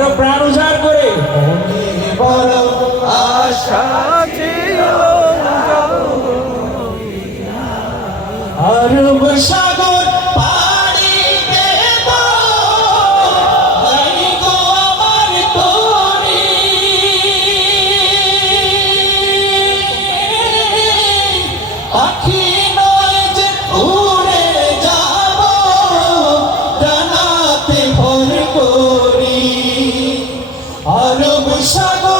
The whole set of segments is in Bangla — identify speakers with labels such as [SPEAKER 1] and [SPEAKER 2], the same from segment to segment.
[SPEAKER 1] আরও প্রাণ উজাড় করে। আরও বসা আরব সাগর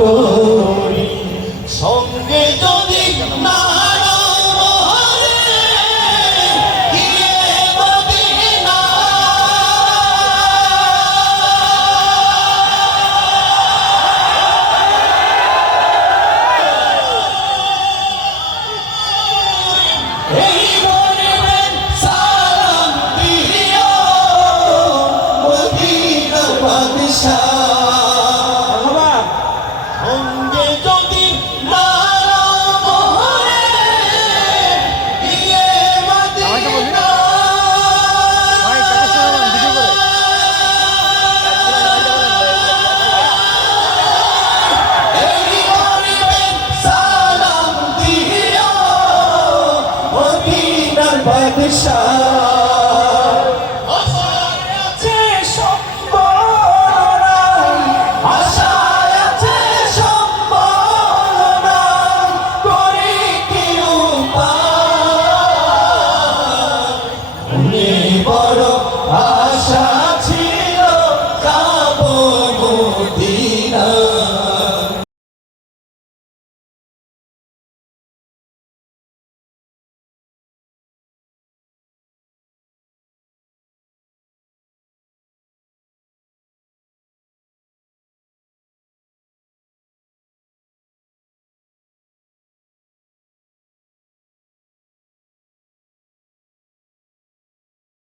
[SPEAKER 1] করি। সঙ্গে যদি না বাদশাহ